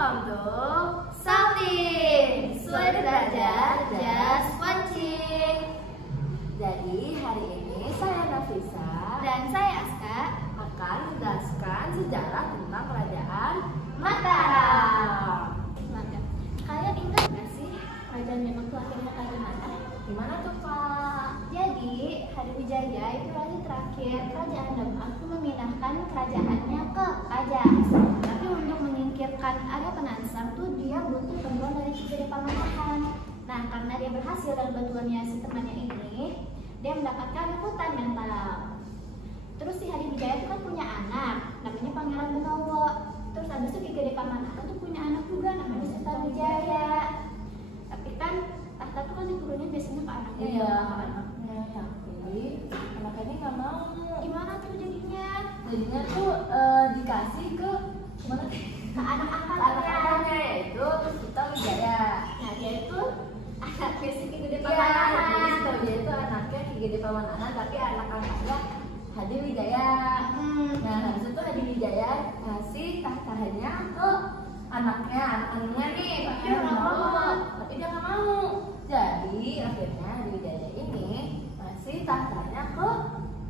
welcome to Something Sulit Belajar Just Watching. Jadi hari ini saya Nafisa Dan saya Aska akan menjelaskan sejarah tentang kerajaan Mataram. Kalian ingat nggak sih kerajaan Demak itu akhirnya kayak gimana? Gimana tuh Pak? Jadi Hadiwijaya itu raja terakhir kerajaan Demak itu memindahkan kerajaannya ke Pajang. Tapi untuk menyingkirkan Arya Penangsang tuh dia butuh bantuan dari Ki Pamanahan. Nah, karena dia berhasil dan bantuannya si temannya ini, dia mendapatkan hutan mental. Terus si Hadiwijaya itu kan punya anak, namanya Pangeran Benowo. Terus habis itu Ki Pamanahan tuh punya anak juga namanya Sutawijaya. Tapi kan tahta tuh kan diturunin biasanya ke anaknya. Iya, anaknya. Tapi anaknya ini nggak mau. Gimana tuh jadinya? Jadinya tuh dikasih ke mana? Ke anak-anaknya. Anak-anaknya yaitu Sutawijaya. Nah, dia itu anaknya si Ki Iya, Pamanahan. Sutawijaya itu anaknya Ki Pamanahan, tapi anak-anaknya Hadiwijaya. Nah, habis itu Hadiwijaya ngasih tahtanya ke anaknya nih, Tapi dia nggak mau. tapi dia nggak mau. Jadi akhirnya Hadiwijaya ini ngasih tahtanya ke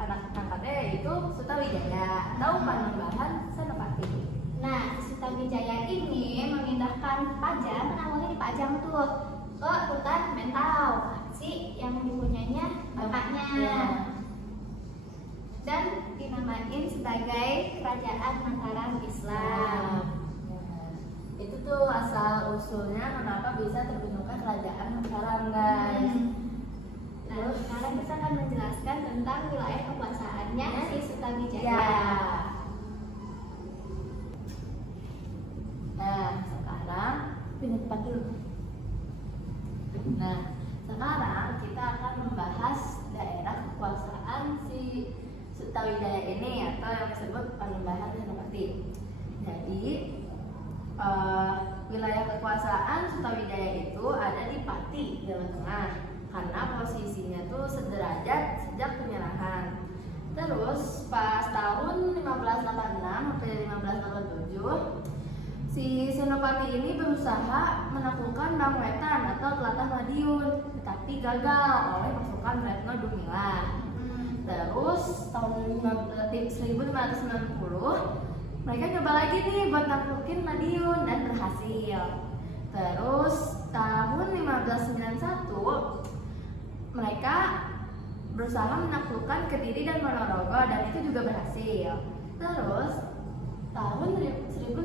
anak angkatnya yaitu Sutawijaya atau Panembahan Senopati. Nah, Sutawijaya ini memindahkan Pajang, kan awalnya di Pajang tuh ke hutan Mentau, si yang dipunyainya bapaknya. Ya. Dan dinamain sebagai Kerajaan Mataram Islam. Nah, itu tuh asal usulnya kenapa bisa terbentuknya kerajaan Mataram, guys. Nah, sekarang kita akan menjelaskan tentang wilayah kekuasaannya si Sutawijaya. Ya. Nah, sekarang pindah tempat dulu. Nah, sekarang kita akan membahas daerah kekuasaan si Sutawijaya ini atau yang disebut Panembahan Senopati. Jadi wilayah kekuasaan Sutawijaya itu ada di Pati, Jawa Tengah, karena posisinya tuh sederajat sejak penyerahan. Terus pas tahun 1586 sampai 1587, si Senopati ini berusaha menaklukkan Bangwetan atau Tlatah Madiun, tetapi gagal oleh pasukan Retno Dumilah. Terus tahun 1590 mereka coba lagi nih buat naklukin Madiun dan berhasil. Terus tahun 1591 mereka berusaha menaklukkan Kediri dan Ponorogo dan itu juga berhasil. Terus tahun 1568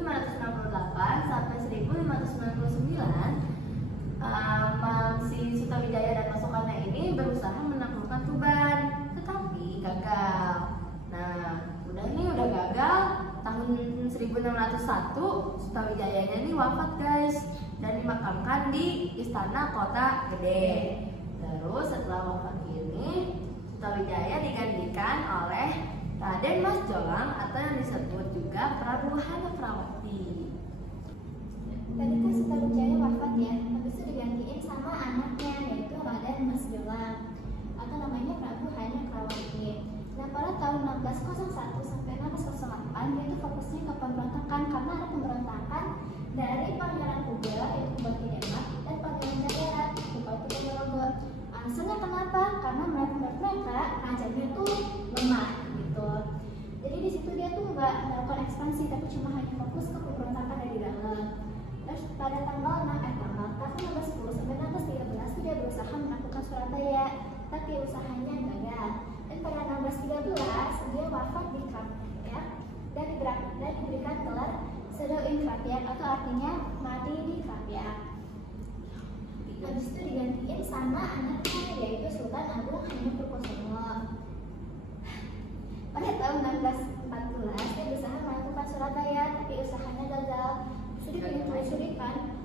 sampai 1599 si Sutawijaya dan pasukannya ini berusaha menaklukkan Tuban, tetapi gagal. Nah, udah gagal. Tahun 1601 Sutawijayanya ini wafat, guys, dan dimakamkan di Istana Kota Gede. Terus setelah wafat ini Sutawijaya digantikan oleh Raden Mas Jolang atau yang disebut juga Prabu Hanaprawati. Tadi kan Sutawijaya wafat ya, habis itu digantiin sama anaknya yaitu Raden Mas Jolang atau namanya Prabu Hanaprawati. Nah, pada tahun 1601 sampai 1608 dia itu fokusnya ke pemberontakan karena ada pemberontakan dari Pangeran Kuba yaitu Bupati Demak dan Pangeran Jayara Bupati Ponorogo. Alasannya kenapa? Karena mereka rajanya tuh lemah gitu. Jadi di situ dia tuh nggak melakukan ekspansi tapi cuma hanya fokus ke pemberontakan dari dalam. Terus pada tahun 1610 sampai 1613 dia berusaha menaklukkan Surabaya, tapi usahanya gagal. Dan pada 1613 dia wafat di Krapiak dan diberikan gelar Sedoin Krapiak atau artinya mati di Krapiak. Habis itu digantiin sama anaknya yaitu Sultan Agung Hamengkubuwono. Pada tahun 1614 dia berusaha melakukan Surabaya tapi usahanya gagal. Sudah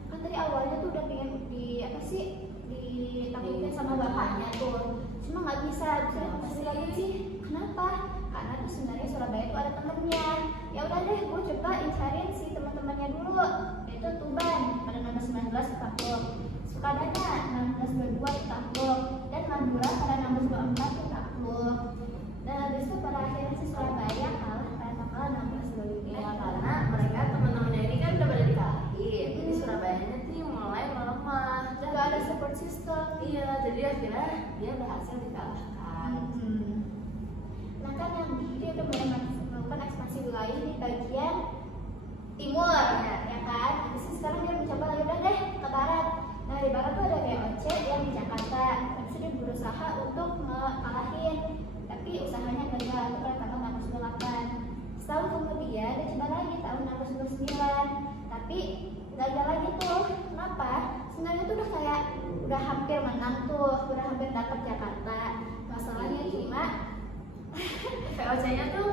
kan tadi awalnya tuh udah pengen ditaklukin sama bapaknya tuh, cuma nggak bisa pasti lagi sih. Kenapa? Karena tuh sebenarnya Surabaya itu ada temennya. Ya udah deh, gue coba incarin si teman-temannya dulu, yaitu Tuban pada 1619 ditakluk, Sukadana 1622 ditakluk, dan Madura pada 1624 ditakluk. Dan habis itu pada akhirnya si Surabaya kalah pada tanggal 16 Juli. Ya, karena mereka teman-temannya ini kan udah pada dikalahin. berhasil dikalahkan. Nah kan yang dia udah mulai melakukan ekspansi wilayah di bagian timur, ya kan? Habis itu sekarang dia mencoba lagi udah deh ke barat. Nah di barat tuh ada VOC yang di Jakarta. Habis itu dia berusaha untuk ngalahin, tapi usahanya gagal. Itu pada tahun 698. Setahun kemudian dia coba lagi tahun 699, tapi gagal lagi tuh. Kenapa? Sebenarnya tuh udah hampir menang tuh, udah hampir dapat Jakarta. Masalahnya cuma VOC-nya tuh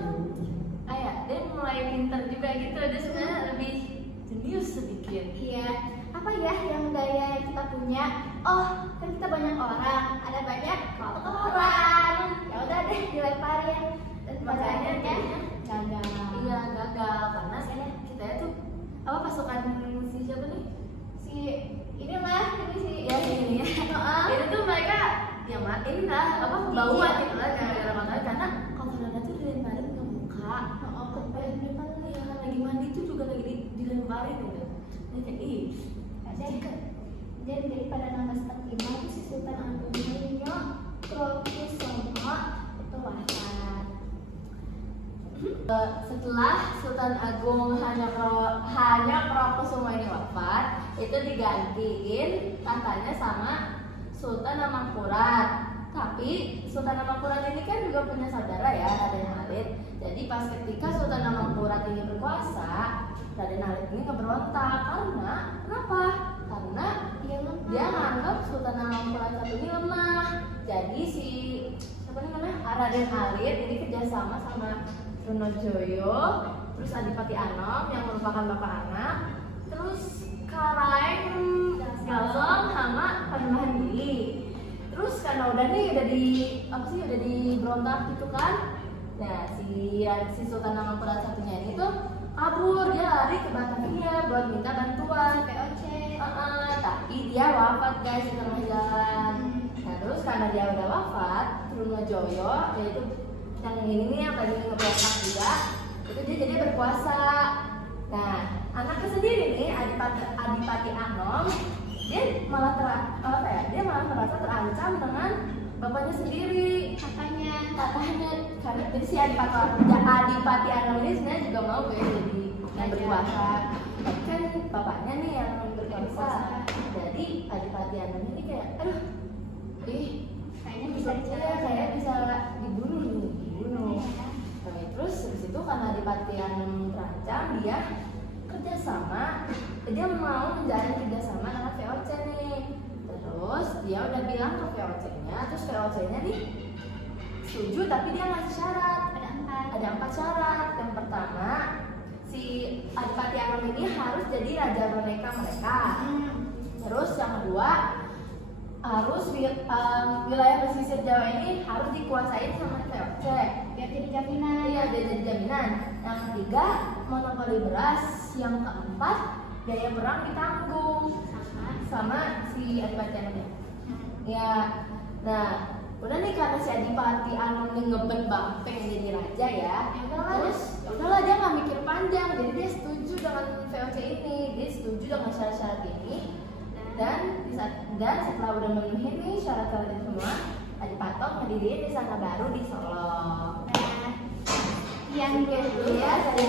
dia mulai pinter juga gitu, dia sebenarnya lebih jenius sedikit. iya, apa ya yang gaya kita punya? Oh, kan kita banyak orang, ada banyak kotoran. Ya udah deh dilemparin. Dan pada Makanya akhirnya jadinya gagal. iya gagal karena kita tuh apa pasukan si siapa nih? Si inilah ini si Ya ini ya. Itu tuh mereka ya ini lah apa kebauan gitu lah gara-gara matahari karena kotorannya tuh dilemparin ke muka. Ya lagi mandi tuh juga lagi dilemparin gitu. Ini kayak dan pada 1645 itu si Sultan Agungunyo Krokusumo itu wafat. Setelah Sultan Agung Hanyokrokusumo ini wafat, itu digantiin katanya sama Sultan Amangkurat. Tapi Sultan Amangkurat ini kan juga punya saudara ya, Raden Halid. Jadi pas ketika Sultan Amangkurat ini berkuasa, Raden Halid ini ngeberontak karena kenapa? Karena dia menganggap Sultan Amangkurat satu ini lemah. Jadi si siapa namanya Raden Halid ini kerjasama sama Trunojoyo, terus Adipati Anom yang merupakan bapak anak, terus Karaeng Gasong sama Panembahan Gili. Terus karena udah diberontak gitu kan, nah si Sultan Amangkurat satunya ini tuh kabur, dia lari ke Batavia buat minta bantuan VOC. tapi dia wafat guys di tengah jalan. Nah terus karena dia udah wafat, Trunojoyo yaitu yang ini nih yang tadi ngeberontak juga, itu dia jadi berkuasa. Nah anaknya sendiri nih Adipati Anom, dia malah merasa terancam dengan bapaknya sendiri, katanya karena jadi si Adipati Anom ini sebenarnya juga mau jadi yang berkuasa, tapi kan bapaknya nih yang berkuasa. Jadi Adipati Anom ini kayak Kayaknya bisa dibunuh. Nah, terus habis itu karena Adipati Anom terancam, dia mau menjalin kerjasama dengan VOC nih. Terus dia udah bilang ke VOC-nya, terus VOC-nya nih setuju, tapi dia ngasih syarat. Ada 4 syarat. Yang pertama, si Adipati Anom ini harus jadi raja boneka mereka. Terus yang kedua, harus wilayah pesisir Jawa ini harus dikuasain sama VOC biar jadi jaminan. Iya, biar jadi jaminan. Yang ketiga, monopoli beras. Yang keempat, biaya perang ditanggung sama si Adipati Anom. Ya, nah udah nih karena si Adipati Anom ini ngebet banget pengen jadi raja ya. Terus ya udahlah, dia nggak mikir panjang, jadi dia setuju dengan VOC ini, dia setuju dengan syarat-syarat ini. Dan setelah udah memenuhi nih syarat-syarat itu semua, Adipatong ngedirin istana baru di Solo. Yang kedua dari